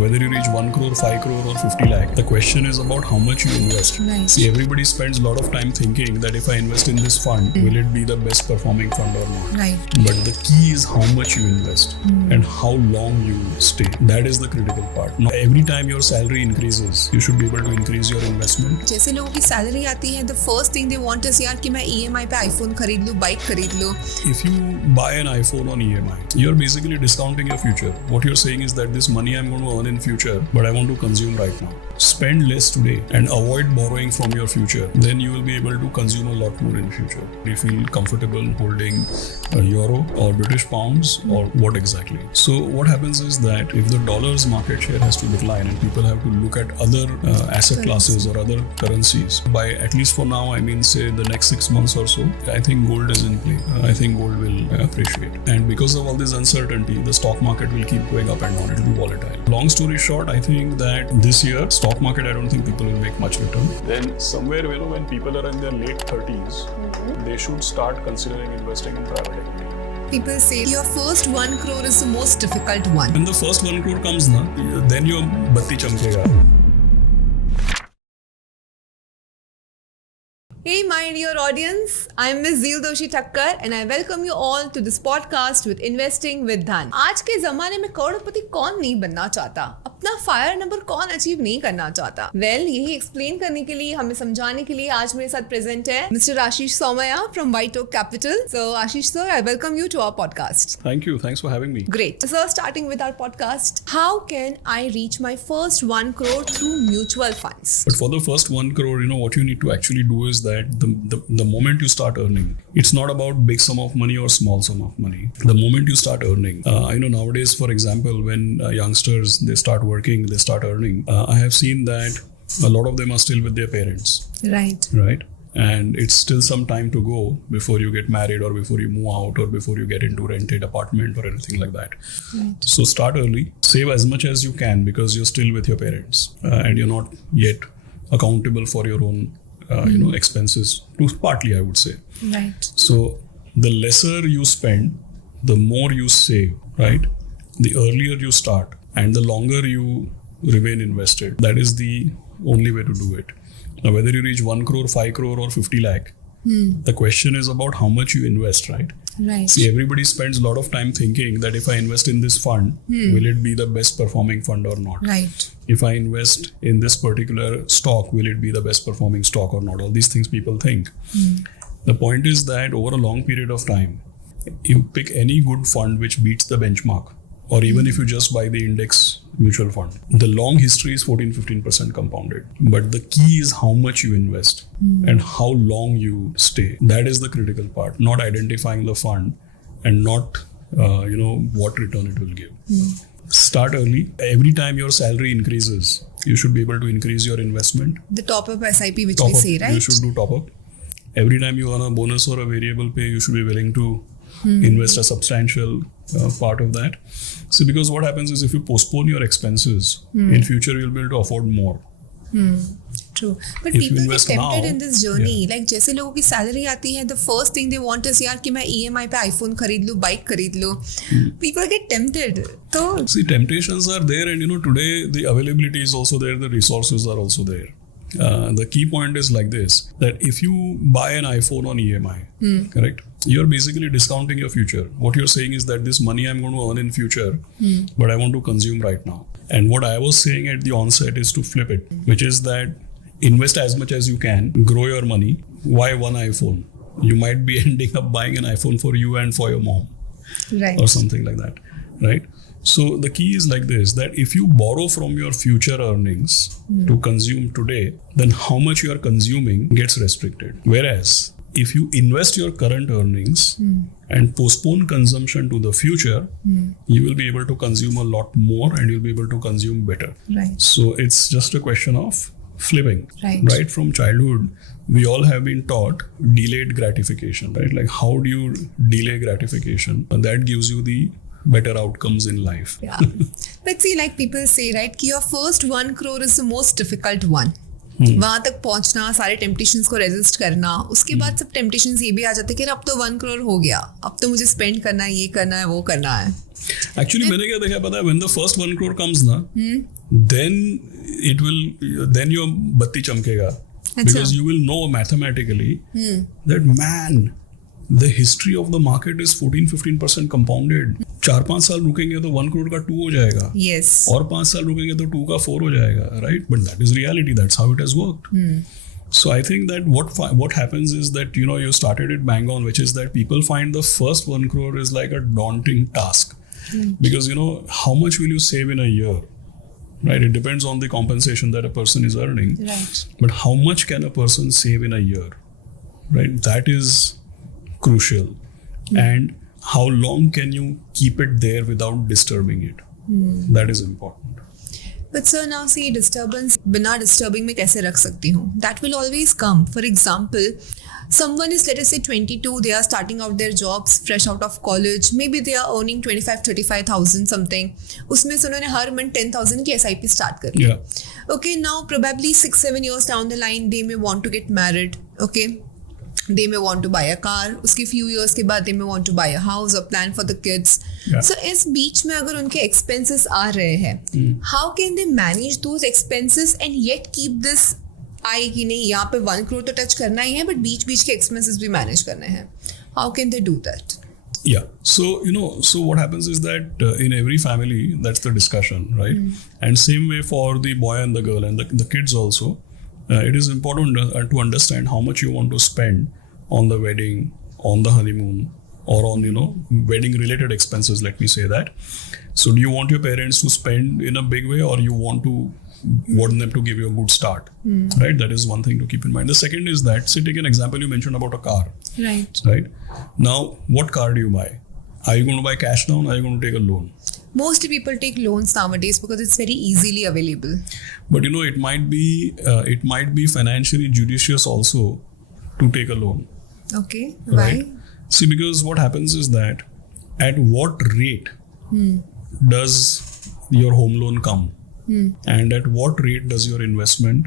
whether you reach 1 crore, 5 crore or 50 lakh, the question is about how much you invest. Right. See, everybody spends a lot of time thinking that if I invest in this fund, will it be the best performing fund or not? Right. But the key is how much you invest and how long you stay. That is the critical part. Now, every time your salary increases, you should be able to increase your investment. जैसे लोगों की salary आती है, the first thing they want is यार कि मैं EMI पे iPhone खरीद लूँ, बाइक खरीद लूँ. If you buy an iPhone on EMI, you're basically discounting your future. What you're saying is that this money I'm going to earn in future, but I want to consume right now. Spend less today and avoid borrowing from your future. Then you will be able to consume a lot more in future. You feel comfortable holding a euro or British pounds or what exactly? So what happens is that if the dollar's market share has to decline and people have to look at other asset classes or other currencies, by at least for now, I mean say the next 6 months or so, I think gold is in play. I think gold will appreciate. And because of all this uncertainty, the stock market will keep going up and down. It will be volatile. Long story short, I think that this year, stock market, I don't think people will make much return. Then somewhere, when people are in their late 30s, they should start considering investing in private equity. People say your first 1 crore is the most difficult one. When the first 1 crore comes, then your batti chamkega. Hey my dear audience, I'm Ms. Zeel Doshi Thakkar and I welcome you all to this podcast with Investing with Dhan. आज के ज़माने में करोड़पति कौन नहीं बनना चाहता? अपना fire number कौन अचीव नहीं करना चाहता? Well, यही एक्सप्लेन करने के लिए, हमें समझाने के लिए आज मेरे साथ प्रेजेंट है Mr. Aashish Somaiyaa from WhiteOak Capital. So Aashish sir, I welcome you to our podcast. Thank you. Thanks for having me. Great. So starting with our podcast, how can I reach my first 1 crore through mutual funds? But for the first 1 crore, what you need to actually do is that the moment you start earning, it's not about big sum of money or small sum of money. The moment you start earning, nowadays, for example, when youngsters, they start working, they start earning, I have seen that a lot of them are still with their parents. Right. And it's still some time to go before you get married or before you move out or before you get into rented apartment or anything like that. Right. So start early, save as much as you can because you're still with your parents and you're not yet accountable for your own expenses, partly I would say. Right. So the lesser you spend, the more you save, right? The earlier you start and the longer you remain invested. That is the only way to do it. Now, whether you reach 1 crore, 5 crore or 50 lakh, the question is about how much you invest, right? Right. See, everybody spends a lot of time thinking that if I invest in this fund, will it be the best performing fund or not? Right. If I invest in this particular stock, will it be the best performing stock or not? All these things people think. The point is that over a long period of time, you pick any good fund which beats the benchmark, or even if you just buy the index mutual fund, the long history is 14-15% compounded. But the key is how much you invest and how long you stay. That is the critical part, not identifying the fund and not, what return it will give. Start early. Every time your salary increases, you should be able to increase your investment. The top-up SIP which we say, right? You should do top-up. Every time you earn a bonus or a variable pay, you should be willing to invest a substantial part of that. So because what happens is if you postpone your expenses, in future you'll be able to afford more. True. But If you people get invest tempted now, in this journey. Like जैसे लोगों की salary आती है, the first thing they want is यार कि मैं EMI पे iPhone खरीद लूँ, बाइक खरीद लूँ. People get tempted. तो See, temptations are there and today the availability is also there, the resources are also there. The key point is like this, that if you buy an iPhone on EMI, correct? You're basically discounting your future. What you're saying is that this money I'm going to earn in future, but I want to consume right now. And what I was saying at the onset is to flip it, which is that invest as much as you can, grow your money. Why one iPhone? You might be ending up buying an iPhone for you and for your mom, right, or something like that, right? So the key is like this, that if you borrow from your future earnings to consume today, then how much you are consuming gets restricted. Whereas if you invest your current earnings and postpone consumption to the future, you will be able to consume a lot more and you'll be able to consume better. Right. So it's just a question of flipping. Right. From childhood, we all have been taught delayed gratification, right? Like how do you delay gratification? And that gives you the better outcomes in life. Yeah. But see, like people say, right, कि your first 1 crore is the most difficult one. वहां तक पहुंचना, सारे temptations को resist करना, उसके बाद सब टेम्पटेशंस ये भी आ जाते हैं कि अब तो 1 करोड़ हो गया, अब तो मुझे स्पेंड करना है, ये करना है, वो करना है. Actually, मैंने क्या देखा पता है, when the first 1 crore comes ना, then your बत्ती चमकेगा. Because you will know mathematically that man, the history of the market is 14-15% compounded. 4-5 साल रुकेंगे तो 1 करोड़ का 2 हो जाएगा. Yes. और 5 साल रुकेंगे तो 2 का 4 हो जाएगा, right? But that is reality. That's how it has worked. So I think that what happens is that you started it bang on, which is that people find the first 1 crore is like a daunting task. Because how much will you save in a year? Right, it depends on the compensation that a person is earning. Right. But how much can a person save in a year? Right, that is crucial. And how long can you keep it there without disturbing it? That is important. But sir, now see, disturbance बिना disturbing में कैसे रख सकती हूँ? That will always come. For example, someone is, let us say, 22, they are starting out their jobs fresh out of college, maybe they are earning 25,000-35,000 something. उसमें से उन्होंने हर month 10,000 की SIP start कर ली. Okay, now probably 6-7 years down the line they may want to get married. Okay, they may want to buy a car. उसके few years के बाद they may want to buy a house or plan for the kids. So इस बीच में अगर उनके expenses आ रहे हैं, how can they manage those expenses and yet keep this eye कि नहीं यहाँ पे 1 crore तो touch करना ही है, but बीच बीच के expenses भी manage करने हैं? How can they do that? Yeah. So, so what happens is that in every family, that's the discussion, right? And same way for the boy and the girl and the kids also. It is important to understand how much you want to spend on the wedding, on the honeymoon, or on wedding related expenses, let me say that. So do you want your parents to spend in a big way, or you want them to give you a good start? Right, that is one thing to keep in mind. The second is that, say, take an example, you mentioned about a car. Right, now what car do you buy? Are you going to buy cash down, or are you going to take a loan? Most people take loans nowadays because it's very easily available. But it might be financially judicious also to take a loan. Okay, why? Right? See, because what happens is that at what rate does your home loan come, and at what rate does your investment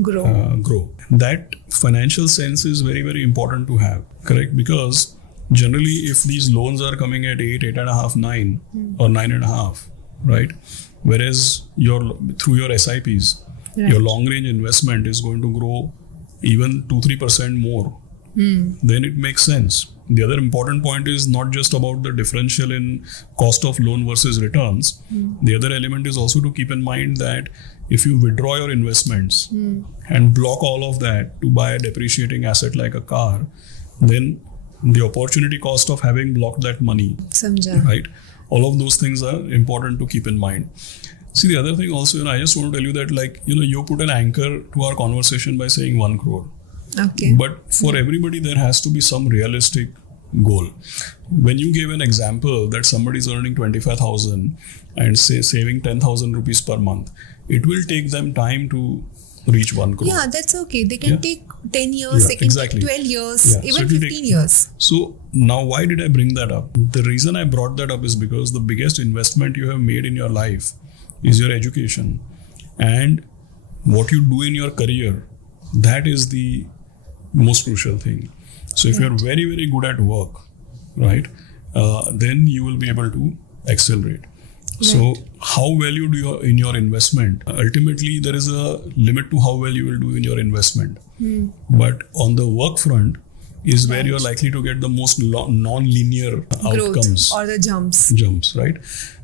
grow? That financial sense is very, very important to have. Correct? Because generally, if these loans are coming at 8.5, 9, or 9.5, right? Whereas through your SIPs, your long range investment is going to grow even 2-3% more. Then it makes sense. The other important point is not just about the differential in cost of loan versus returns. The other element is also to keep in mind that if you withdraw your investments and block all of that to buy a depreciating asset like a car, then the opportunity cost of having blocked that money, right? All of those things are important to keep in mind. See, the other thing also, I just want to tell you that, you put an anchor to our conversation by saying 1 crore. Okay. But for everybody, there has to be some realistic goal. When you gave an example that somebody is earning 25,000 and say saving 10,000 rupees per month, it will take them time to reach 1 crore. Yeah, that's okay. They can take 10 years, they can take 12 years, even 15 years. So now why did I bring that up? The reason I brought that up is because the biggest investment you have made in your life is your education. And what you do in your career, that is the most crucial thing. So if you're very, very good at work, right, then you will be able to accelerate. So how well you do in your investment, ultimately there is a limit to how well you will do in your investment. But on the work front is where you're likely to get the most non-linear outcomes. Or the jumps. Jumps, right?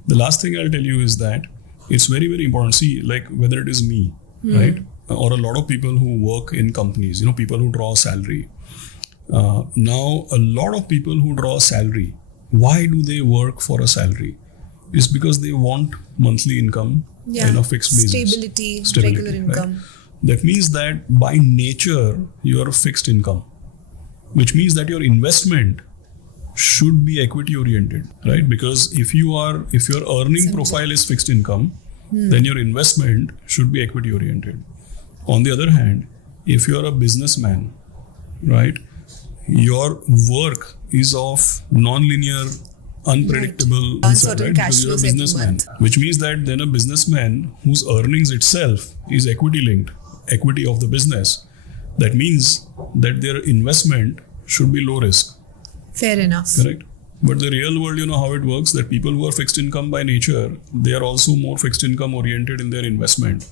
The last thing I'll tell you is that it's very, very important. See, like whether it is me, right, or a lot of people who work in companies, people who draw a salary. Now, a lot of people who draw a salary, why do they work for a salary? It's because they want monthly income in a fixed basis. Stability, regular income. Right? That means that by nature, you are fixed income, which means that your investment should be equity oriented, right? Because if your earning profile is fixed income, then your investment should be equity oriented. On the other hand, if you're a businessman, right, your work is of non-linear, unpredictable, uncertain right? Cash Because you're a flows businessman, which means that then a businessman whose earnings itself is equity linked, equity of the business, that means that their investment should be low risk. Fair enough. Correct. But the real world, how it works, that people who are fixed income by nature, they are also more fixed income oriented in their investment.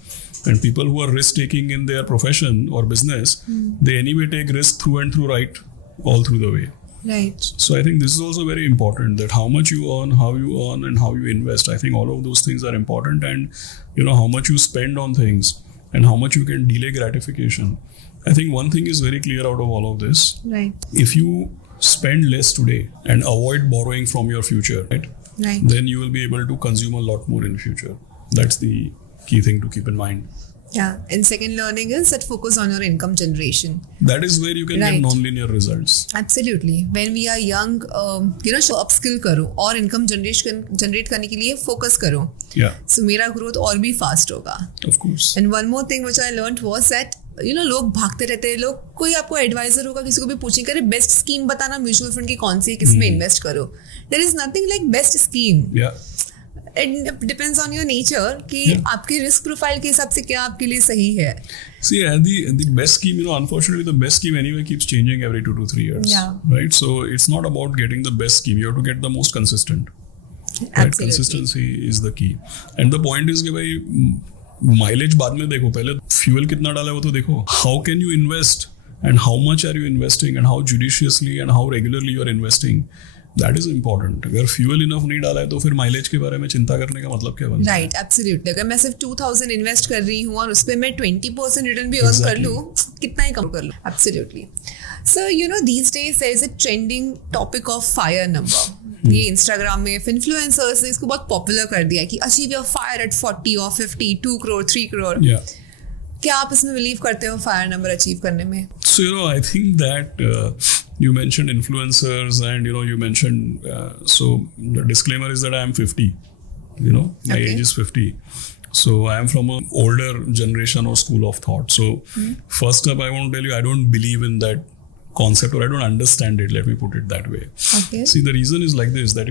And people who are risk taking in their profession or business, they anyway take risk through and through, right, all through the way. Right. So I think this is also very important, that how much you earn, how you earn, and how you invest. I think all of those things are important, and how much you spend on things and how much you can delay gratification. I think one thing is very clear out of all of this. Right. If you spend less today and avoid borrowing from your future, right? Then you will be able to consume a lot more in future. That's the key thing to keep in mind. Yeah. And second learning is that focus on your income generation. That is where you can get non-linear results. Absolutely. When we are young, upskill करो और income generate करने के लिए focus करो. Yeah. So मेरा growth और भी fast होगा. Of course. And one more thing which I learned was that लोग भागते रहते हैं, लोग कोई आपको एडवाइजर होगा, किसी को भी पूछेंगे अरे बेस्ट स्कीम बताना म्यूचुअल फंड की कौन सी है, किस में इन्वेस्ट करो. There is nothing like best scheme. It depends on your nature कि आपके रिस्क प्रोफाइल के हिसाब से क्या आपके लिए सही है. See, the best scheme, unfortunately, the best scheme anyway keeps changing every 2 to 3 years. Yeah. Right? So it's not about getting the best scheme. You have to get the most consistent. Absolutely. Right? Consistency is the key. And the point is कि भाई mileage बाद में देखो, पहले fuel कितना डाला है वो तो देखो. How can you invest and how much are you investing and how judiciously and how regularly you are investing? That is important. अगर फ्यूल इनफ नहीं डाला है तो फिर माइलेज के बारे में चिंता करने का मतलब क्या बनता है? Right, absolutely. अगर मैं सिर्फ 2000 इन्वेस्ट कर रही हूँ और उस पर मैं 20% रिटर्न भी अर्न कर लूँ, कितना ही कम कर लूँ. Absolutely. So these days there is a trending topic of FIRE number. ये इंस्टाग्राम में इन्फ्लुएंसर्स ने इसको बहुत पॉपुलर कर दिया कि achieve your fire eight 40 or 50, 2 crore, 3 crore. क्या आप इसमें बिलीव करते हो फायर नंबर अचीव करने में? So I think that you mentioned influencers and you mentioned so the disclaimer is that I am 50. My age is 50. So I am from an older generation or school of thought. So first up, I want to tell you, I don't believe in that concept, or I don't understand it. Let me put it that way. Okay. See, the reason is like this, that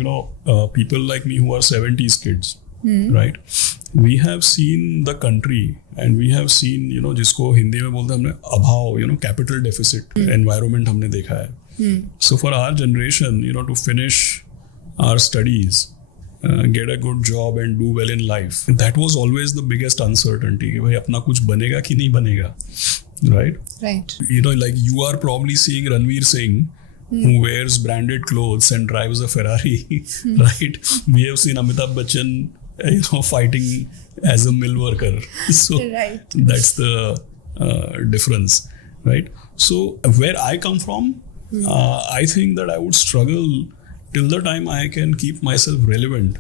people like me who are 70s kids, right? We have seen the country and we have seen जिसको हिंदी में बोलते हैं हमने अभाव, capital deficit environment हमने देखा है. So for our generation, to finish our studies, get a good job and do well in life, that was always the biggest uncertainty कि भाई अपना कुछ बनेगा कि नहीं बनेगा. Right. Like you are probably seeing Ranveer Singh, who wears branded clothes and drives a Ferrari, right? We have seen Amitabh Bachchan, fighting as a mill worker. So that's the difference, right? So where I come from, I think that I would struggle till the time I can keep myself relevant.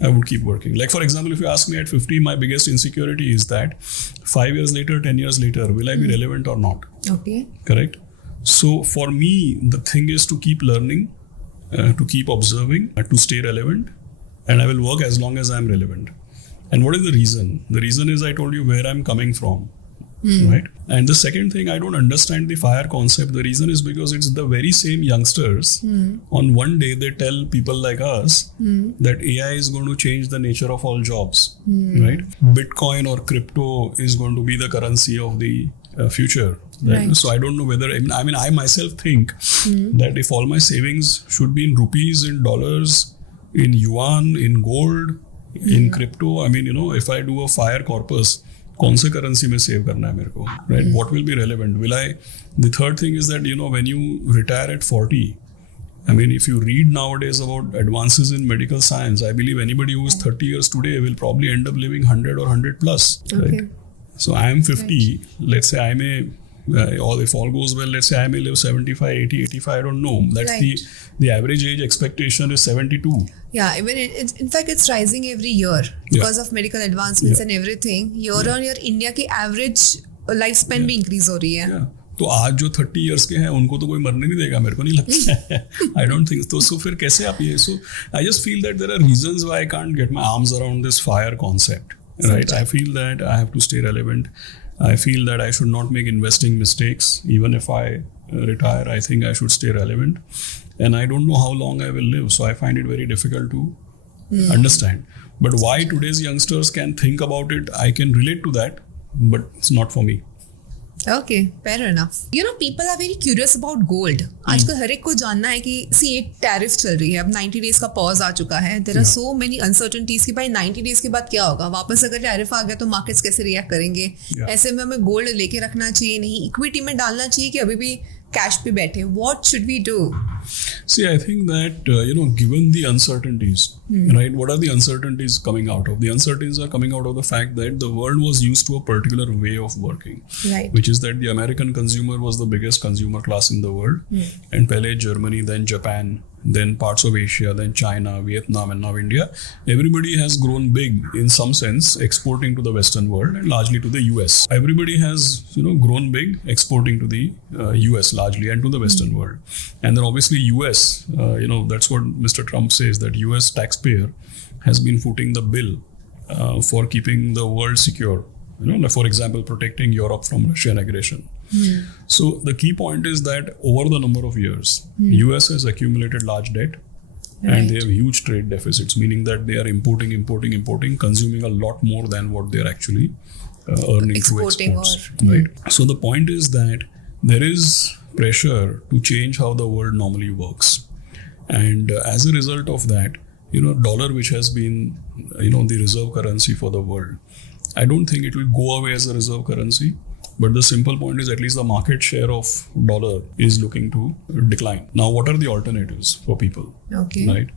I would keep working. Like for example, if you ask me at 50, my biggest insecurity is that 5 years later, 10 years later, will I be relevant or not? Okay. Correct? So for me, the thing is to keep learning, to keep observing, to stay relevant, and I will work as long as I am relevant. And what is the reason? The reason is I told you where I'm coming from. Right? And the second thing, I don't understand the FIRE concept. The reason is because it's the very same youngsters. On one day, they tell people like us that AI is going to change the nature of all jobs. Right? Bitcoin or crypto is going to be the currency of the future. Right? So I don't know whether, I myself think that if all my savings should be in rupees, in dollars, in yuan, in gold, in crypto, if I do a FIRE corpus, कौन से currency में save करना है मेरे को, right? What will be relevant? Will I the third thing is that when you retire at 40, if you read nowadays about advances in medical science, I believe anybody who is 30 years today will probably end up living 100 or 100 plus, right? So I am 50, let's say I may if all goes well, let's say I may live 75, 80, 85, I don't know. That's the average age expectation is 72. Yeah, even in fact it's rising every year because of medical advancements and everything. Year on year India की average lifespan भी increase हो रही है. तो आज जो 30 years के हैं उनको तो कोई मरने नहीं देगा, मेरे को नहीं लगता है. I don't think so. So फिर कैसे आप ये? So I just feel that there are reasons why I can't get my arms around this FIRE concept. Right? I feel that I have to stay relevant. I feel that I should not make investing mistakes. Even if I retire, I think I should stay relevant. And I don't know how long I will live. So I find it very difficult to understand. But why today's youngsters can think about it, I can relate to that, but it's not for me. Okay, fair enough. You know, people are very curious about gold. आजकल हर एक को जानना है कि एक tariff चल रही है, अब 90 डेज का पॉज आ चुका है. There are so many uncertainties कि भाई 90 डेज के बाद क्या होगा, वापस अगर टैरिफ आ गया तो मार्केट्स कैसे रिएक्ट करेंगे. ऐसे में हमें गोल्ड लेके रखना चाहिए, नहीं इक्विटी में डालना चाहिए कि अभी भी कैश पे बैठे. What should we do? See, I think that, given the uncertainties, right, what are the uncertainties coming out of? The uncertainties are coming out of the fact that the world was used to a particular way of working, right, which is that the American consumer was the biggest consumer class in the world. And pehle Germany, then Japan, then parts of Asia, then China, Vietnam, and now India. Everybody has grown big in some sense, exporting to the Western world and largely to the US. Everybody has, grown big, exporting to the US largely and to the Western world. And then obviously US, that's what Mr. Trump says, that US taxpayer has been footing the bill for keeping the world secure. Like for example, protecting Europe from Russian aggression. So the key point is that over the number of years, US has accumulated large debt, and they have huge trade deficits, meaning that they are importing, consuming a lot more than what they are actually earning through exports. Right. So the point is that there is pressure to change how the world normally works, and as a result of that, dollar, which has been the reserve currency for the world, I don't think it will go away as a reserve currency. But the simple point is at least the market share of dollar is looking to decline. Now, what are the alternatives for people? Okay. Right?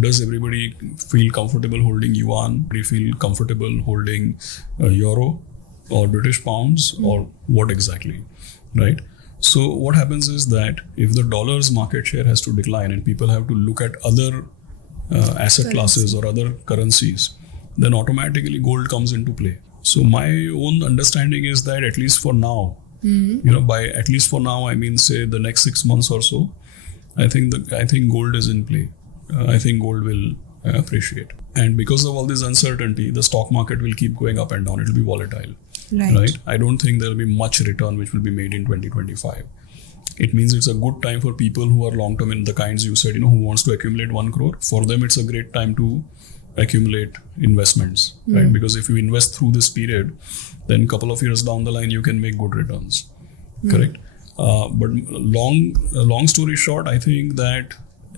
Does everybody feel comfortable holding yuan? Do you feel comfortable holding euro or British pounds or what exactly? Right? So what happens is that if the dollar's market share has to decline and people have to look at other asset classes or other currencies, then automatically gold comes into play. So my own understanding is that at least for now, by at least for now, I mean, say the next 6 months or so, I think gold is in play. I think gold will appreciate. And because of all this uncertainty, the stock market will keep going up and down. It will be volatile. Right? I don't think there will be much return which will be made in 2025. It means it's a good time for people who are long-term in the kinds you said, who wants to accumulate 1 crore. For them, it's a great time to accumulate investments, right? Because if you invest through this period, then a couple of years down the line, you can make good returns, correct? But long story short, I think that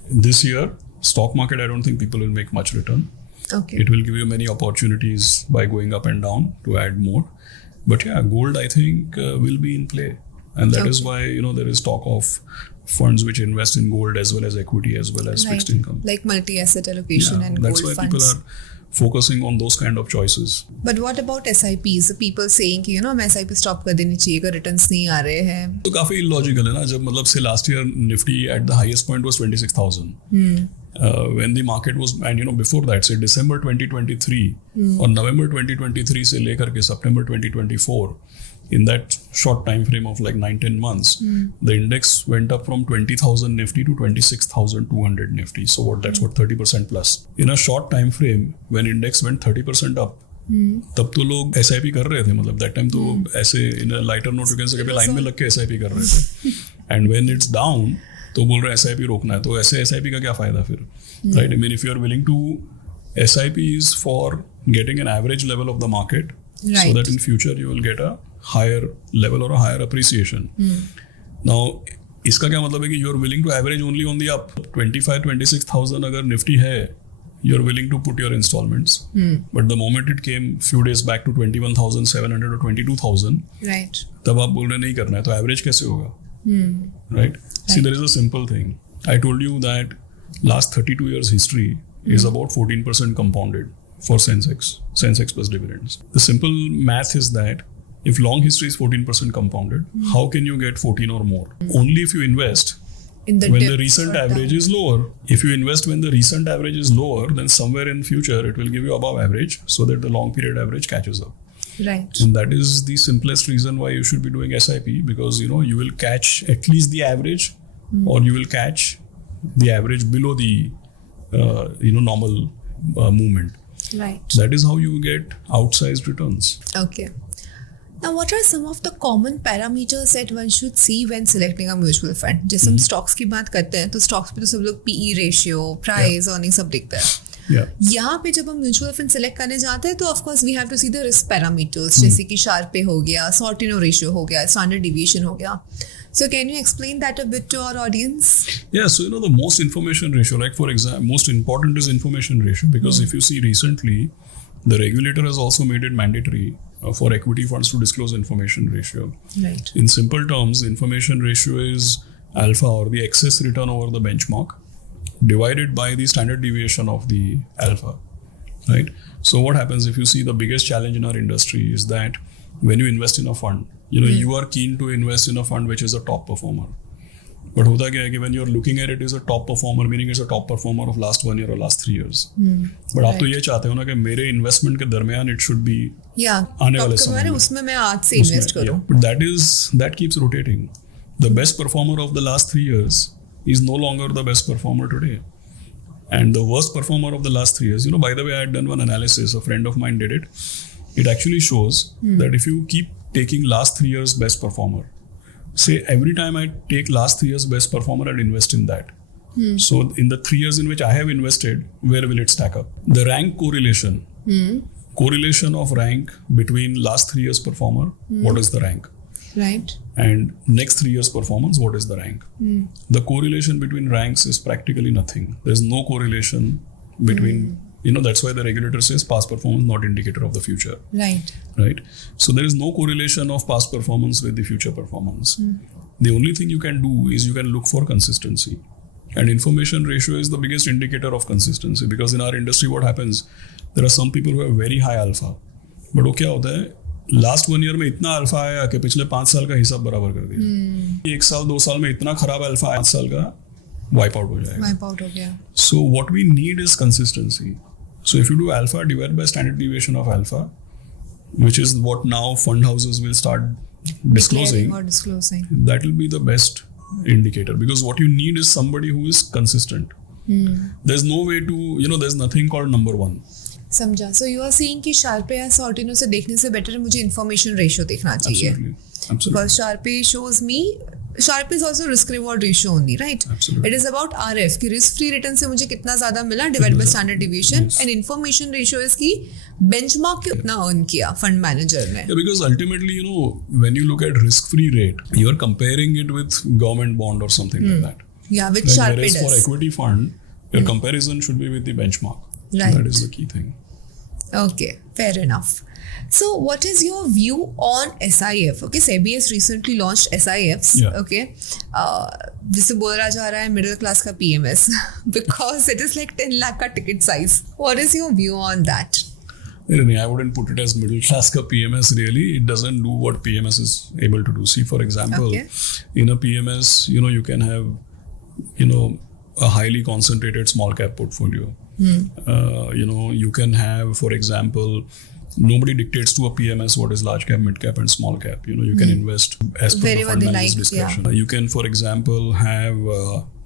this year, stock market, I don't think people will make much return. Okay. It will give you many opportunities by going up and down to add more. But yeah, gold, I think, will be in play. And that is why, there is talk of funds which invest in gold as well as equity as well as fixed income. Like multi-asset allocation and that's gold why funds. People are focusing on those kind of choices. But what about SIPs? The people saying कि हमें SIP stop कर देनी चाहिए अगर returns नहीं आ रहे हैं. तो काफी illogical है ना, जब मतलब से last year Nifty at the highest point was 26,000. When the market was, and before that, say December 2023 or November 2023 से लेकर के September 2024, in that short time frame of like 9-10 months, the index went up from 20,000 Nifty to 26,200 Nifty. So that's what 30% plus. In a short time frame, when index went 30% up, तब तो लोग SIP कर रहे थे, मतलब that time तो ऐसे in a lighter note you can say line में लग के SIP कर रहे थे. And when it's down, तो बोल रहे SIP रोकना है, तो ऐसे SIP का क्या फायदा फिर? Right? I mean, if you are willing to SIPs for getting an average level of the market, so that in future you will get a higher level or a higher appreciation. Now, इसका क्या मतलब है कि you are willing to average only on the up. 25,000-26,000 अगर Nifty है, you are willing to put your installments. But the moment it came few days back to 21,700 or 22,000, right, तब आप बोल रहे नहीं करना है, तो average कैसे होगा? Right? See, there is a simple thing. I told you that last 32 years history is about 14% compounded for Sensex plus dividends. The simple math is that if long history is 14% compounded, how can you get 14 or more? Only if you invest when the recent average is lower. If you invest when the recent average is lower, then somewhere in future it will give you above average so that the long period average catches up. Right. And that is the simplest reason why you should be doing SIP, because you will catch at least the average, or you will catch the average below the normal movement. Right. That is how you get outsized returns. Okay. Now, what are some of the common parameters that one should see when selecting a mutual fund? जैसे हम stocks की बात करते हैं, तो stocks पे तो सब लोग PE ratio, price, earnings सब देखते हैं. Yeah. यहाँ पे जब हम म्यूचुअल फंड सेलेक्ट करने जाते हैं तो of course we have to see the risk parameters, जैसे कि शार्पे हो गया, सॉर्टिनो रेशियो हो गया, स्टैंडर्ड डिविएशन हो गया. So can you explain that a bit to our audience? Yeah, so the most information ratio, like for example, most important is information ratio, because if you see recently, the regulator has also made it mandatory for equity funds to disclose information ratio. Right. In simple terms, information ratio is alpha, or the excess return over the benchmark, divided by the standard deviation of the alpha, right? So what happens if you see the biggest challenge in our industry is that when you invest in a fund, you are keen to invest in a fund which is a top performer. But होता क्या है कि when you're looking at it as a top performer, meaning it's a top performer of last 1 year or last 3 years. But आप तो ये चाहते हो ना कि मेरे इन्वेस्टमेंट के दरमियान it should be आने वाले समय में उसमें मैं आज से इन्वेस्ट करूं. But that keeps rotating. The best performer of the last 3 years is no longer the best performer today. And the worst performer of the last 3 years, by the way, I had done one analysis, a friend of mine did it. It actually shows that if you keep taking last 3 years best performer, say every time I take last 3 years best performer and invest in that. So in the 3 years in which I have invested, where will it stack up? The rank correlation. Correlation of rank between last 3 years performer, what is the rank? Right. And next 3 years performance, what is the rank? The correlation between ranks is practically nothing. There's no correlation between, that's why the regulator says past performance not indicator of the future. Right. So there is no correlation of past performance with the future performance. The only thing you can do is you can look for consistency. And information ratio is the biggest indicator of consistency, because in our industry what happens, there are some people who have very high alpha. But वो क्या होता है, last 1 year में इतना alpha आया कि पिछले 5 साल का हिसाब बराबर कर दिया. 1 साल 2 साल में इतना खराब अल्फा आया, 5 साल का वाइप आउट हो जाएगा. So what we need is consistency. So if you do alpha divided by standard deviation of alpha, which is what now fund houses will start disclosing, that will be the best indicator, because what you need is somebody who is consistent. There's no way to, there's nothing called number one. समझा. So you are saying कि Sharpe या Sortino से देखने से better मुझे information ratio देखना चाहिए. Absolutely. Because Sharpe shows me, Sharpe is also risk reward ratio only, right? Absolutely. It is about RF कि risk free return से मुझे कितना ज़्यादा मिला divided by standard deviation, and information ratio is कि benchmark कितना earn किया fund manager ने. Yeah, because ultimately, when you look at risk free rate, you are comparing it with government bond or something like that. Yeah, which Sharpe whereas does. For equity fund, your comparison should be with the benchmark. Right. That is the key thing. Okay, fair enough. So what is your view on SIF? Okay, SEBI has recently launched SIFs. Yeah. Okay, जिसे बोला जा रहा है middle class का PMS because it is like 10 lakh का ticket size. What is your view on that? I wouldn't put it as middle class ka PMS really. It doesn't do what PMS is able to do. See, for example, in a PMS, you can have, a highly concentrated small cap portfolio. You can have, for example, nobody dictates to a PMS what is large cap, mid cap, and small cap. You can invest as per the fund manager's discretion. You can, for example, have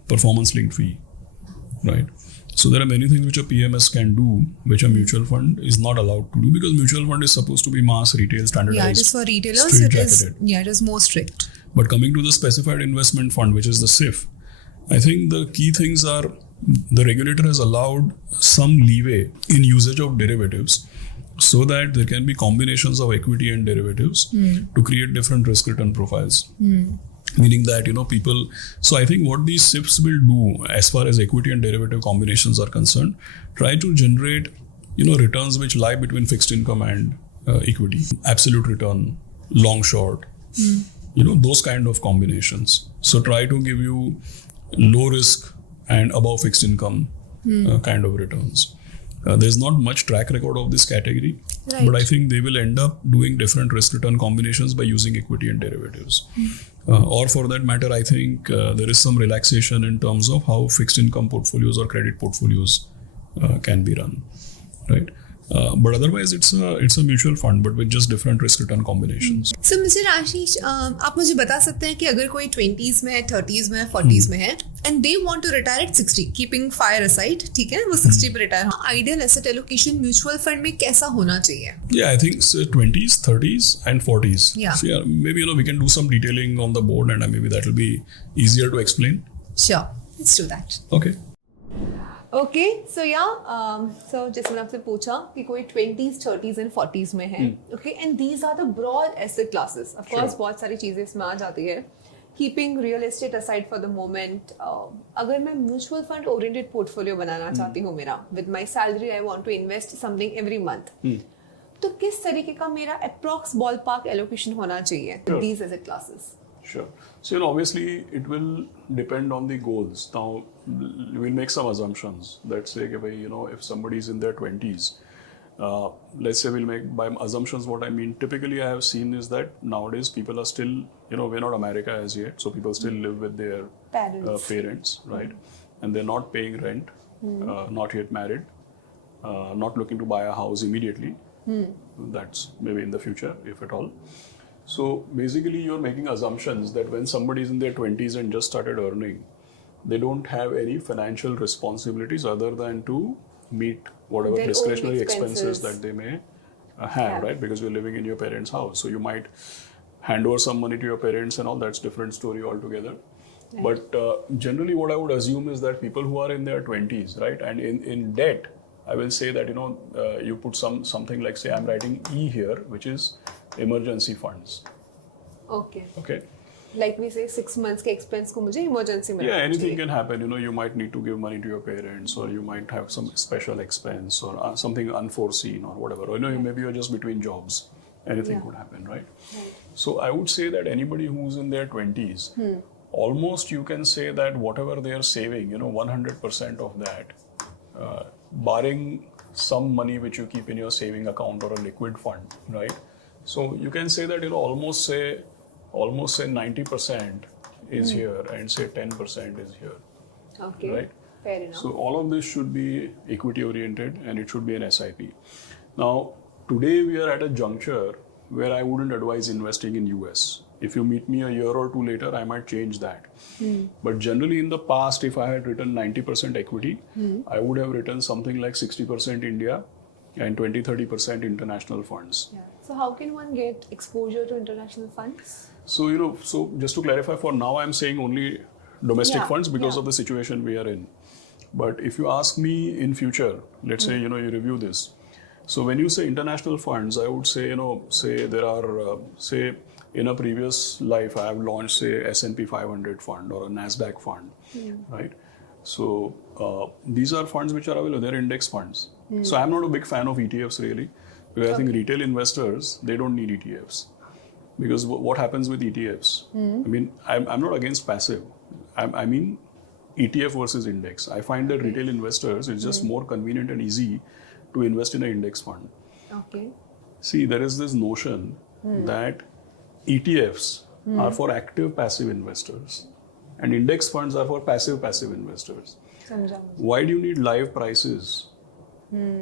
performance linked fee, right? So there are many things which a PMS can do, which a mutual fund is not allowed to do, because mutual fund is supposed to be mass, retail, standardized. Yeah, it is for retailers. It is more strict. But coming to the specified investment fund, which is the SIF, I think the key things are the regulator has allowed some leeway in usage of derivatives, so that there can be combinations of equity and derivatives to create different risk return profiles. Meaning that, people, so I think what these SIFs will do as far as equity and derivative combinations are concerned, try to generate, returns which lie between fixed income and equity, absolute return, long short, those kind of combinations. So try to give you low risk and above fixed income kind of returns. There's not much track record of this category, right. But I think they will end up doing different risk return combinations by using equity and derivatives. Or for that matter, I think there is some relaxation in terms of how fixed income portfolios or credit portfolios can be run, right? But otherwise, it's a mutual fund, but with just different risk return combinations. So, Mr. Aashish, आप मुझे बता सकते हैं कि अगर कोई 20s में है, 30s में है, 40s में है, and they want to retire at 60, keeping fire aside, ठीक है, वो 60 पे retire. Ideal asset allocation mutual fund में कैसा होना चाहिए? Yeah, I think 20s, 30s, and 40s. Yeah. So maybe we can do some detailing on the board, and maybe that will be easier to explain. Sure, let's do that. Okay. Okay, so so जैसे मैंने आपसे पूछा कि कोई 20s, 30s and 40s में है, okay, and these are the broad asset classes. Of course, Sure. बहुत सारी चीजें इसमें आ जाती है. Keeping real estate aside for the moment, अगर मैं म्यूचुअल फंड ओरिएंटेड पोर्टफोलियो बनाना चाहती हूँ मेरा, with my salary I want to invest something every month. तो किस तरीके का मेरा approx ballpark allocation होना चाहिए Sure. these asset classes? Sure. So, obviously, it will depend on the goals. Now, we'll make some assumptions. Let's say, if somebody is in their 20s, let's say we'll make, by assumptions, what I mean, typically I have seen is that nowadays people are still, we're not America as yet, so people still live with their parents, right? And they're not paying rent, not yet married, not looking to buy a house immediately. That's maybe in the future, if at all. So basically you're making assumptions that when somebody is in their 20s and just started earning, they don't have any financial responsibilities other than to meet whatever Their discretionary own expenses that they may have, right? Because you're living in your parents' house. So you might hand over some money to your parents and all, that's different story altogether. Right. But generally what I would assume is that people who are in their 20s, right? And in debt, I will say that, you put something like, say, I'm writing E here, which is emergency funds. Okay. Okay. Like we say 6 months के expense को मुझे emergency में Yeah, रखना anything चाहिए. can happen. You might need to give money to your parents, or you might have some special expense, or something unforeseen, or whatever. Or, maybe you're just between jobs. Anything could happen, right? So I would say that anybody who's in their 20s, almost you can say that whatever they are saving, 100% of that, barring some money which you keep in your saving account or a liquid fund, right? So you can say that, almost say 90% is here and say 10% is here. Okay. Right? Fair enough. So all of this should be equity oriented and it should be an SIP. Now, today we are at a juncture where I wouldn't advise investing in US. If you meet me a year or two later, I might change that. But generally in the past, if I had written 90% equity, I would have written something like 60% India and 20-30% international funds. Yeah. So how can one get exposure to international funds? So, so just to clarify, for now I'm saying only domestic funds because of the situation we are in. But if you ask me in future, let's say, you review this. So when you say international funds, I would say, say there are, say in a previous life, I have launched, say, S&P 500 fund or a NASDAQ fund, right? So these are funds which are available, they're index funds. So I'm not a big fan of ETFs really, because I think retail investors, they don't need ETFs. Because what happens with ETFs? I mean, I'm not against passive. I mean, ETF versus index. I find that retail investors, it's just more convenient and easy to invest in an index fund. Okay. See, there is this notion that ETFs are for active passive investors and index funds are for passive investors. Why do you need live prices?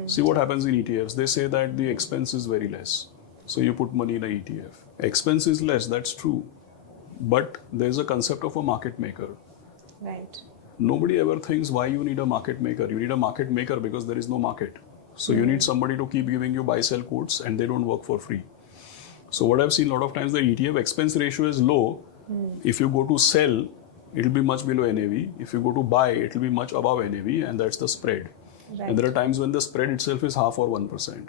See what happens in ETFs. They say that the expense is very less. So you put money in an ETF. Expense is less, that's true. But there's a concept of a market maker. Right. Nobody ever thinks why you need a market maker. You need a market maker because there is no market. So you need somebody to keep giving you buy-sell quotes and they don't work for free. So what I've seen a lot of times, the ETF expense ratio is low. If you go to sell, it'll be much below NAV. If you go to buy, it'll be much above NAV, and that's the spread. Right. And there are times when the spread itself is half or 1%.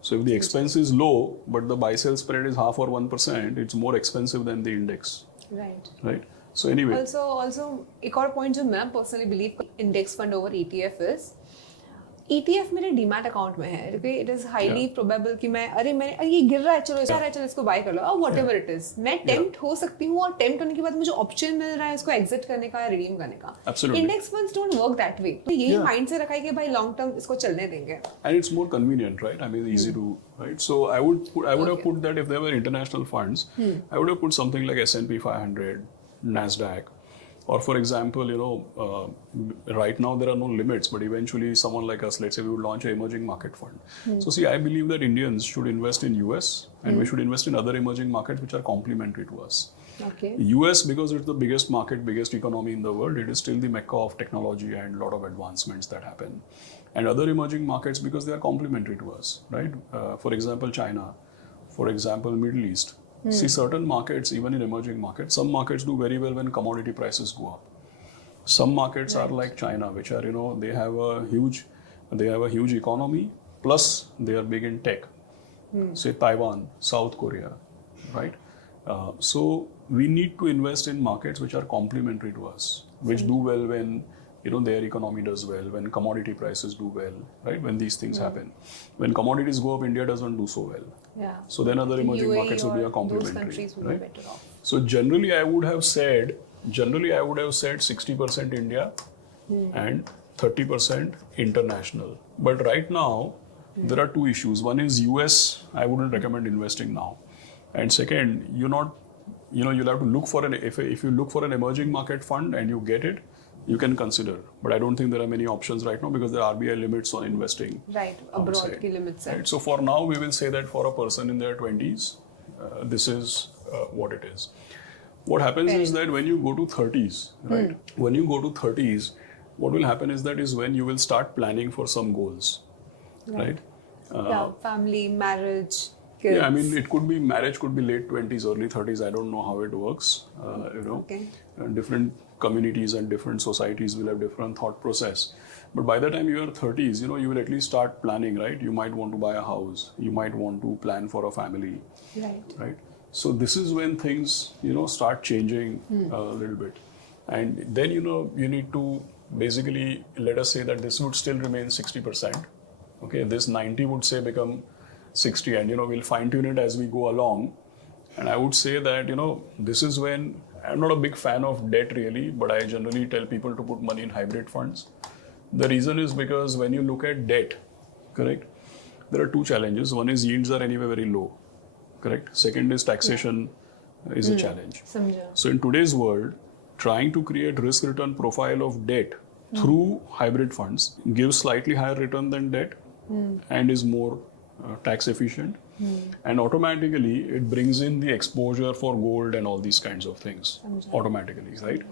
So if the expense is low, but the buy-sell spread is half or 1%, it's more expensive than the index. Right. Right. So anyway. Also, एक और point जो मैं personally believe index fund over ETF is, ETF मेरे demat account में है, क्योंकि it is highly probable कि मैं ये गिर रहा है, चलो इसको बाय कर लो, और व्हाटएवर इट इज, मैं टेम्प्ट हो सकती हूँ, और टेम्प्ट होने के बाद मुझे ऑप्शन मिल रहा है इसको एग्जिट करने का या रिडीम करने का. Index funds don't work that way. तो यही माइंड से रखा है कि भाई लॉन्ग टर्म इसको चलने देंगे. And it's more convenient, right? I mean, easy to, right? So I would have put that if there were international funds, I would have put something like S&P 500, NASDAQ. Or for example, right now there are no limits, but eventually someone like us, let's say we would launch an emerging market fund. So see, I believe that Indians should invest in US and we should invest in other emerging markets which are complementary to us. Okay. US, because it's the biggest market, biggest economy in the world, it is still the mecca of technology and a lot of advancements that happen. And other emerging markets because they are complementary to us, right? For example, China, for example, Middle East. See, certain markets, even in emerging markets, some markets do very well when commodity prices go up. Some markets are like China, which are, they have a huge economy, plus they are big in tech. Say Taiwan, South Korea, right? So we need to invest in markets which are complementary to us, which do well when their economy does well, when commodity prices do well, right? When these things happen. When commodities go up, India doesn't do so well. Yeah. So then other emerging UAE markets will be a those complementary, countries will right? be better off. So generally I would have said 60% India and 30% international. But right now there are two issues. One is US, I wouldn't recommend investing now. And second, you'll have to look for if you look for an emerging market fund and you get it, you can consider. But I don't think there are many options right now because there are RBI limits on investing. Right, abroad ki limits. Right. So for now, we will say that for a person in their 20s, this is what it is. What happens is that when you go to 30s, right? When you go to 30s, what will happen is when you will start planning for some goals, right? Family, marriage, kids. Yeah, I mean, marriage could be late 20s, early 30s. I don't know how it works. Different communities and different societies will have different thought process. But by the time you are 30s, you will at least start planning, right? You might want to buy a house. You might want to plan for a family, right? So this is when things, start changing a little bit. And then, you need to basically, let us say that this would still remain 60%. Okay, this 90 would say become 60, and we'll fine tune it as we go along. And I would say that this is when I'm not a big fan of debt really, but I generally tell people to put money in hybrid funds. The reason is because when you look at debt, correct, there are two challenges. One is yields are anyway very low, correct. Second is taxation is a challenge. So in today's world, trying to create risk return profile of debt through hybrid funds gives slightly higher return than debt and is more tax efficient, and automatically it brings in the exposure for gold and all these kinds of things automatically, right?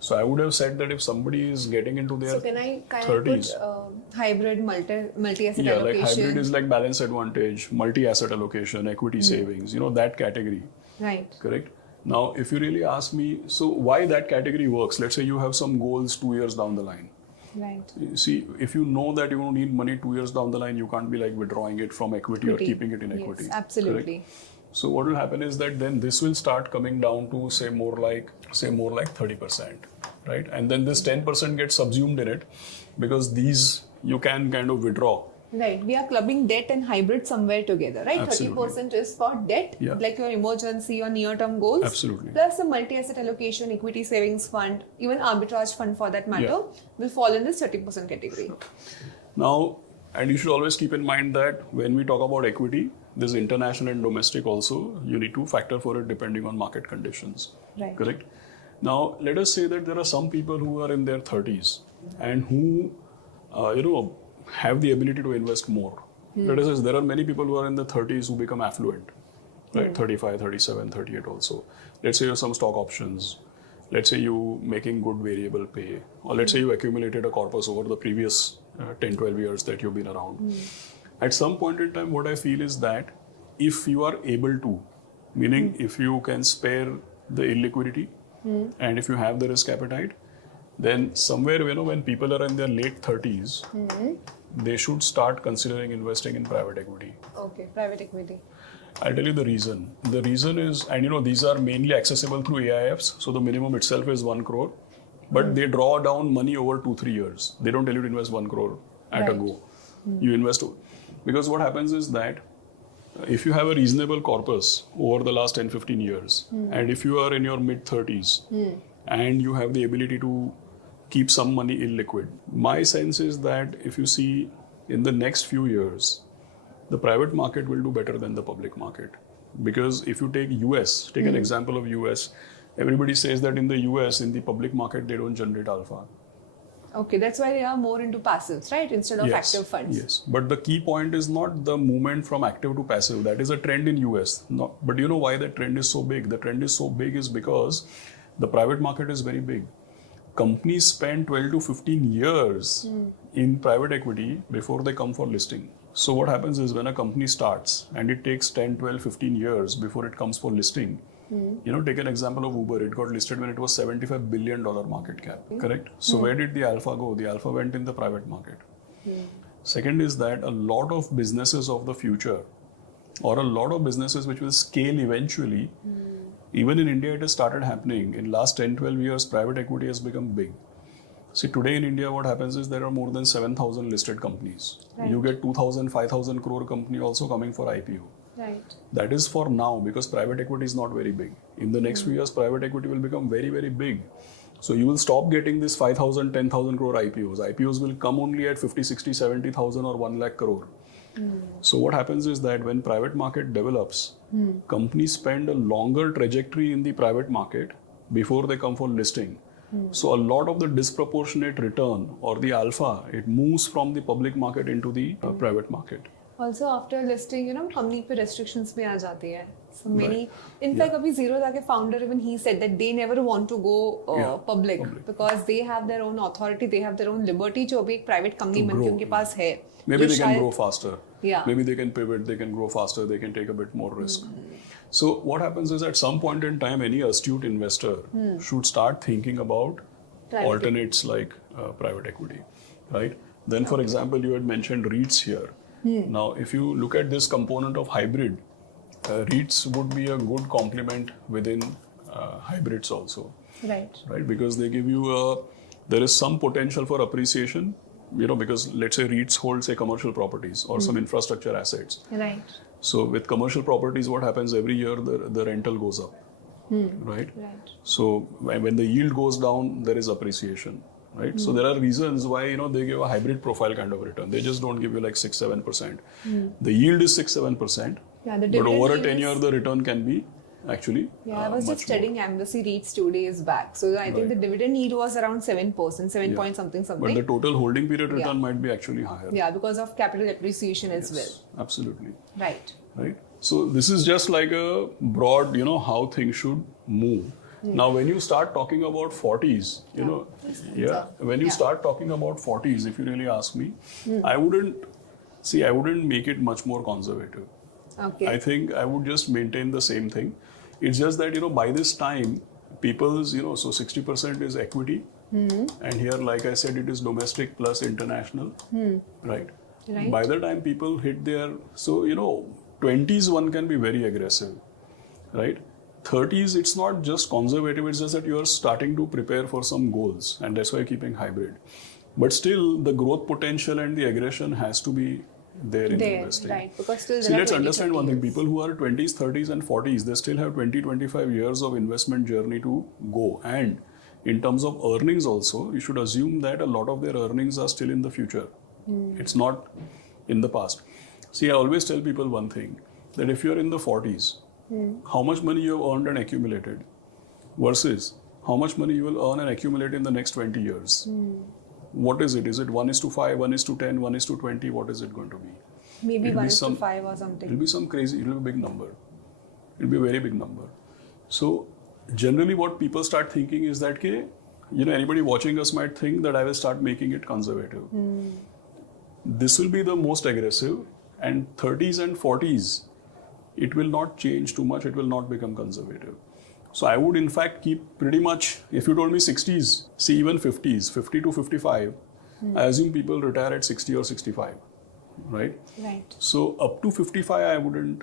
So I would have said that if somebody is getting into their 30s, put hybrid multi-asset allocation? Yeah, like hybrid is like balance advantage, multi-asset allocation, equity savings, that category. Right. Correct. Now, if you really ask me, so why that category works? Let's say you have some goals 2 years down the line. Right. See, if you know that you're going to need money 2 years down the line, you can't be like withdrawing it from equity or keeping it in equity. Yes, absolutely. Correct? So what will happen is that then this will start coming down to say more like 30%, right? And then this 10% gets subsumed in it because these you can kind of withdraw. Right. We are clubbing debt and hybrid somewhere together, right? Absolutely. 30% is for debt, like your emergency or near-term goals. Absolutely. Plus the multi-asset allocation, equity savings fund, even arbitrage fund for that matter, will fall in this 30% category. Now, and you should always keep in mind that when we talk about equity, there's international and domestic also. You need to factor for it depending on market conditions. Right. Correct? Now, let us say that there are some people who are in their 30s and who, have the ability to invest more. Let us say there are many people who are in the 30s who become affluent, right? 35, 37, 38 also. Let's say you have some stock options. Let's say you making good variable pay. Or let's say you accumulated a corpus over the previous 10, 12 years that you've been around. At some point in time, what I feel is that if you are able to, meaning if you can spare the illiquidity and if you have the risk appetite, then somewhere, when people are in their late 30s, they should start considering investing in private equity. Okay, private equity. I'll tell you the reason. The reason is, and these are mainly accessible through AIFs, so the minimum itself is 1 crore, but they draw down money over 2-3 years. They don't tell you to invest 1 crore at a go. You invest, because what happens is that if you have a reasonable corpus over the last 10-15 years, and if you are in your mid-30s, and you have the ability to keep some money illiquid, my sense is that if you see in the next few years, the private market will do better than the public market. Because if you take US, take an example of US, everybody says that in the US, in the public market, they don't generate alpha. Okay, that's why they are more into passives, right? Instead of active funds. Yes, but the key point is not the movement from active to passive. That is a trend in US. But you know why the trend is so big? The trend is so big is because the private market is very big. Companies spend 12 to 15 years in private equity before they come for listing. So what happens is when a company starts and it takes 10, 12, 15 years before it comes for listing, Take an example of Uber. It got listed when it was $75 billion market cap, correct? So where did the alpha go? The alpha went in the private market. Second is that a lot of businesses of the future, or a lot of businesses which will scale eventually, even in India it has started happening. In last 10-12 years, private equity has become big. See, today in India, what happens is there are more than 7,000 listed companies. Right. You get 2,000, 5,000 crore company also coming for IPO. Right. That is for now, because private equity is not very big. In the next few years, private equity will become very, very big. So you will stop getting this 5,000, 10,000 crore IPOs. IPOs will come only at 50, 60, 70,000 or 1 lakh crore. So what happens is that when private market develops, companies spend a longer trajectory in the private market before they come for listing. So a lot of the disproportionate return or the alpha, it moves from the public market into the private market. Also after listing, company पे restrictions भी आ जाती है. So many, in fact, Yeah. अभी Zero के founder, even he said that they never want to go public because they have their own authority, they have their own liberty जो अभी एक private company To बन के grow, उनके पास है. Maybe जो they can शायद- grow faster. Yeah. Maybe they can pivot, they can grow faster, they can take a bit more risk. So what happens is at some point in time, any astute investor should start thinking about Private alternates like private equity, right? Then, for example, you had mentioned REITs here. Now, if you look at this component of hybrid, REITs would be a good complement within hybrids also, Right. right? Because they give you there is some potential for appreciation, because let's say REITs hold, say, commercial properties or some infrastructure assets. Right. So with commercial properties, what happens every year, the rental goes up, right? Right. So when the yield goes down, there is appreciation, right? So there are reasons why, they give a hybrid profile kind of return. They just don't give you like 6-7%. The yield is 6-7%, Yeah, the but dividend over a yield 10 year, is- the return can be actually Yeah, I was much just studying Embassy REITs 2 days back. So I think Right. the dividend yield was around 7%, 7 Yeah. point something more. But something. the total holding period return Yeah. might be actually higher. Yeah, because of capital appreciation as Yes, well. absolutely. Right. Right? So this is just like a broad, how things should move. Now, when you start talking about 40s, when you Yeah. start talking about 40s, if you really ask me, I wouldn't make it much more conservative. Okay. I think I would just maintain the same thing. It's just that, by this time, people's, so 60% is equity. And here, like I said, it is domestic plus international, right? Right. By the time people hit their, 20s, one can be very aggressive, right? 30s, it's not just conservative, it's just that you are starting to prepare for some goals, and that's why you're keeping hybrid. But still, the growth potential and the aggression has to be there in There, investing. right. Because still See, there are let's 20, understand 30 one thing. years. People who are 20s, 30s, and 40s, they still have 20-25 years of investment journey to go. And in terms of earnings also, you should assume that a lot of their earnings are still in the future. It's not in the past. See, I always tell people one thing, that if you're in the 40s, how much money you have earned and accumulated versus how much money you will earn and accumulate in the next 20 years. What is it? Is it 1:5, 1:10, 1:20? What is it going to be? Maybe It'll be 1:5 or It'll something. be some crazy, it'll be a big number. It'll be a very big number. So generally what people start thinking is that, anybody watching us might think that I will start making it conservative. This will be the most aggressive, and 30s and 40s, it will not change too much, it will not become conservative. So I would in fact keep pretty much, if you told me 60s, see even 50s, 50 to 55, I assume people retire at 60 or 65, right? Right. So up to 55, I wouldn't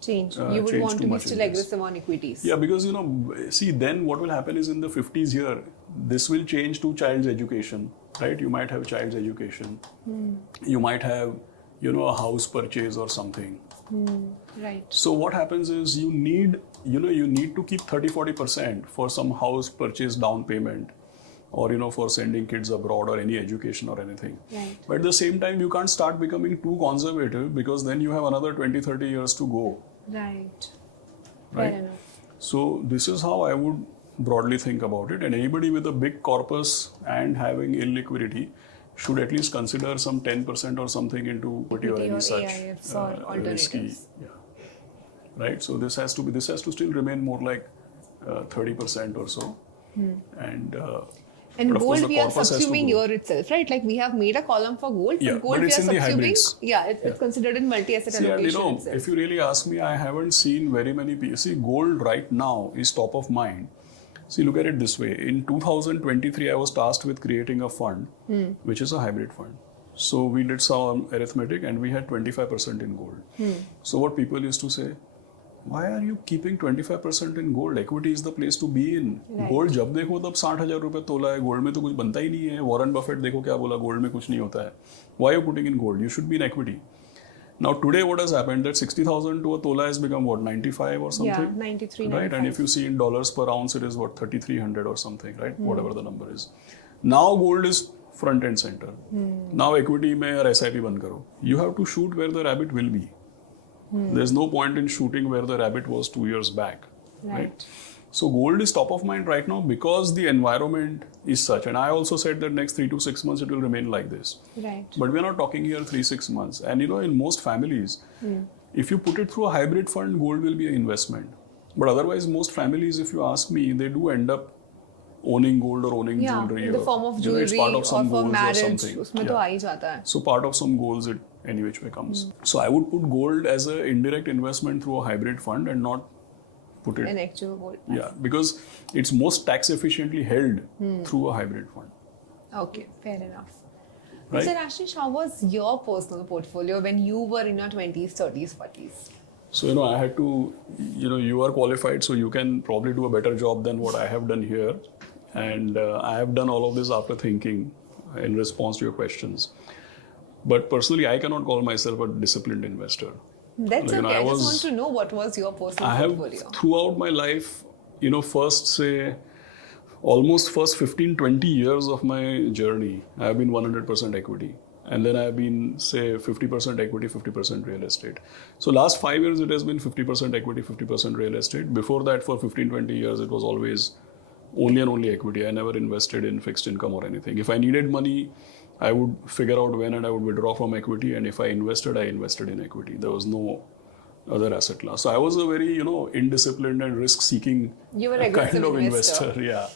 Change. You would change want too to be much still in this. aggressive on equities. Yeah, because see, then what will happen is in the 50s here, this will change to child's education, right? You might have child's education. You might have, a house purchase or something. Right. So what happens is you need to keep 30-40% for some house purchase down payment, or for sending kids abroad or any education or anything. Right. But at the same time, you can't start becoming too conservative, because then you have another 20-30 years to go. Right. Right. Fair enough. So this is how I would broadly think about it. And anybody with a big corpus and having illiquidity should at least consider some 10% or something into equity or Equity any or such AIFs or risky. alternatives. Yeah. Right. So this has to still remain more like 30% or so. And And But of course, gold the we are corpus has to subsuming grow. here itself, right? Like we have made a column for gold, Yeah, but gold but we it's are in the subsuming. hybrids. Yeah, it's considered in multi-asset See, and allocation itself. if you really ask me, I haven't seen very many people. See, gold right now is top of mind. See, look at it this way. In 2023, I was tasked with creating a fund, which is a hybrid fund. So we did some arithmetic and we had 25% in gold. So what people used to say, why are you keeping 25% in gold? Equity is the place to be in. Right. Gold जब देखो तब 60,000 रुपए तोला है. Gold में तो कुछ बनता ही नहीं है. वॉरेन बफेट देखो क्या बोला, गोल्ड में कुछ नहीं होता है. Why are you putting in gold? You should be in equity. Now today what has happened, that 60,000 to a tola has become what, 95 or something? Yeah, 93, Right, 95. and if you see in dollars per ounce, it is what, 3,300 or something, right? Whatever the number is. Now gold is front and center. Now equity में और SIP बंद करो. You have to shoot where the rabbit will be. There's no point in shooting where the rabbit was 2 years back, right? So gold is top of mind right now because the environment is such. And I also said that next 3 to 6 months it will remain like this. Right. But we're not talking here 3-6 months. And in most families, if you put it through a hybrid fund, gold will be an investment. But otherwise, most families, if you ask me, they do end up owning gold or owning jewelry. in the or, form of it's jewelry part or of some for goals marriage. or something. उसमें तो आ ही जाता है. So part of some goals it any which way comes. So I would put gold as an indirect investment through a hybrid fund and not put it. An actual gold. Yeah, because it's most tax efficiently held through a hybrid fund. Okay, fair enough. Right? Mr. Aashish, how was your personal portfolio when you were in your 20s, 30s, 40s? So, I had to, you are qualified, so you can probably do a better job than what I have done here. And I have done all of this after thinking in response to your questions. But personally, I cannot call myself a disciplined investor. That's Like, okay. I just was- want to know what was your personal I have, portfolio. throughout my life, almost first 15, 20 years of my journey, I have been 100% equity. And then I have been, say, 50% equity, 50% real estate. So last 5 years, it has been 50% equity, 50% real estate. Before that, for 15, 20 years, it was always only and only equity. I never invested in fixed income or anything. If I needed money, I would figure out when and I would withdraw from equity. And if I invested in equity. There was no other asset class. So I was a very, indisciplined and risk-seeking You were an aggressive kind of investor. Yeah.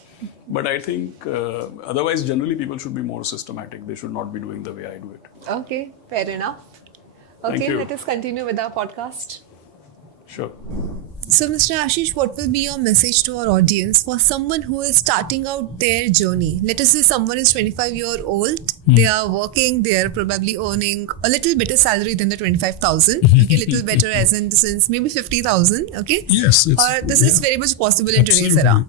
But I think otherwise, generally, people should be more systematic. They should not be doing the way I do it. Okay, fair enough. Thank Okay, you. let us continue with our podcast. Sure. So, Mr. Aashish, what will be your message to our audience for someone who is starting out their journey? Let us say someone is 25-year-old. They are working. They are probably earning a little better salary than the 25,000. Okay, little better as in since maybe 50,000. Okay. Yes. Or this is very much possible in today's era.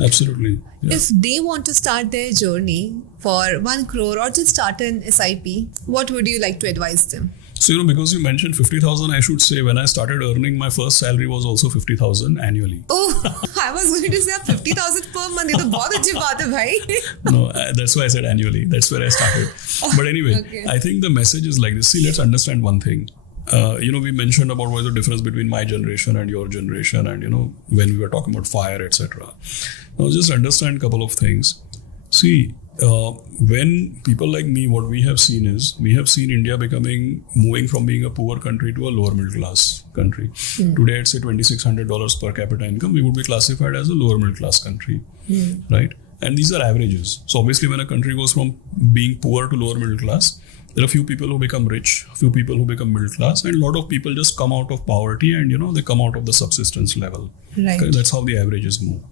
Absolutely. Yeah. If they want to start their journey for 1 crore or just start an SIP, what would you like to advise them? So, because you mentioned 50,000, I should say when I started earning, my first salary was also 50,000 annually. Oh, I was going to say 50,000 per month. ये तो बहुत अच्छी बात है भाई. No, that's why I said annually. That's where I started. But anyway, Okay. I think the message is like this. See, let's understand one thing. We mentioned about what is the difference between my generation and your generation and, when we were talking about fire, etc. Now, just understand a couple of things. See, when people like me, what we have seen India moving from being a poor country to a lower middle class country. Today, at say $2,600 per capita income, we would be classified as a lower middle class country, right? And these are averages. So obviously, when a country goes from being poor to lower middle class, there are a few people who become rich, a few people who become middle class, and a lot of people just come out of poverty and, they come out of the subsistence level. Right. Okay, that's how the averages move.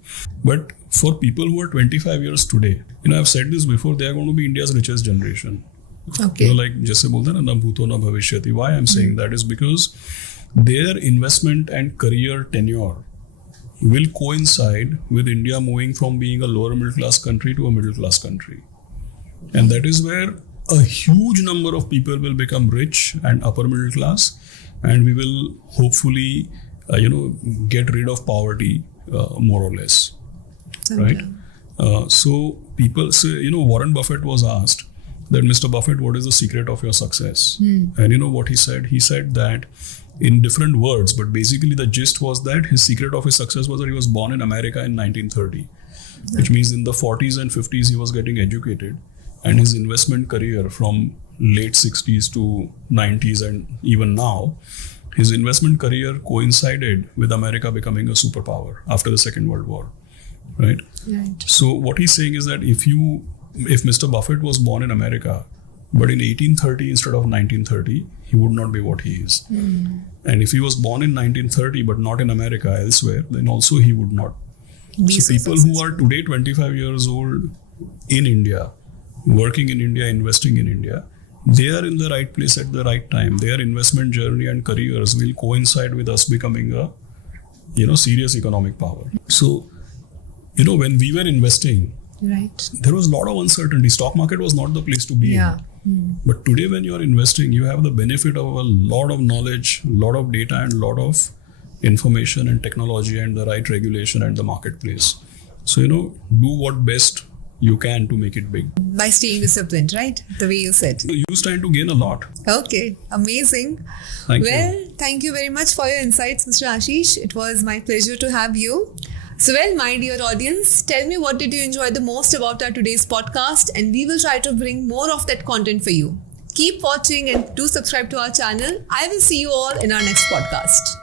But for people who are 25 years today, I've said this before, they are going to be India's richest generation. Okay. Like jaise bolte hain na bhuto na bhavishyati. Why I'm saying that is because their investment and career tenure will coincide with India moving from being a lower middle class country to a middle class country. And that is where a huge number of people will become rich and upper middle class, and we will hopefully get rid of poverty more or less, right? So people say, Warren Buffett was asked that, Mr. Buffett, what is the secret of your success? And you know what he said? He said that in different words, but basically the gist was that his secret of his success was that he was born in America in 1930, which means in the 40s and 50s he was getting educated, and his investment career from late 60s to 90s and even now, his investment career coincided with America becoming a superpower after the Second World War. right? Right. So what he's saying is that if Mr. Buffett was born in America, but in 1830 instead of 1930, he would not be what he is. And if he was born in 1930 but not in America, elsewhere, then also he would not. So people who are today 25 years old in India, working in India, investing in India, they are in the right place at the right time. Their investment journey and careers will coincide with us becoming a, serious economic power. So, when we were investing, Right. there was a lot of uncertainty. Stock market was not the place to be Yeah. in. But today when you are investing, you have the benefit of a lot of knowledge, a lot of data, and a lot of information and technology and the right regulation and the marketplace. So, do what best you can to make it big. By staying disciplined, right? The way you said. You stand to gain a lot. Okay, amazing. Thank Well, you. thank you very much for your insights, Mr. Aashish. It was my pleasure to have you. So, my dear audience, tell me what did you enjoy the most about our today's podcast, and we will try to bring more of that content for you. Keep watching and do subscribe to our channel. I will see you all in our next podcast.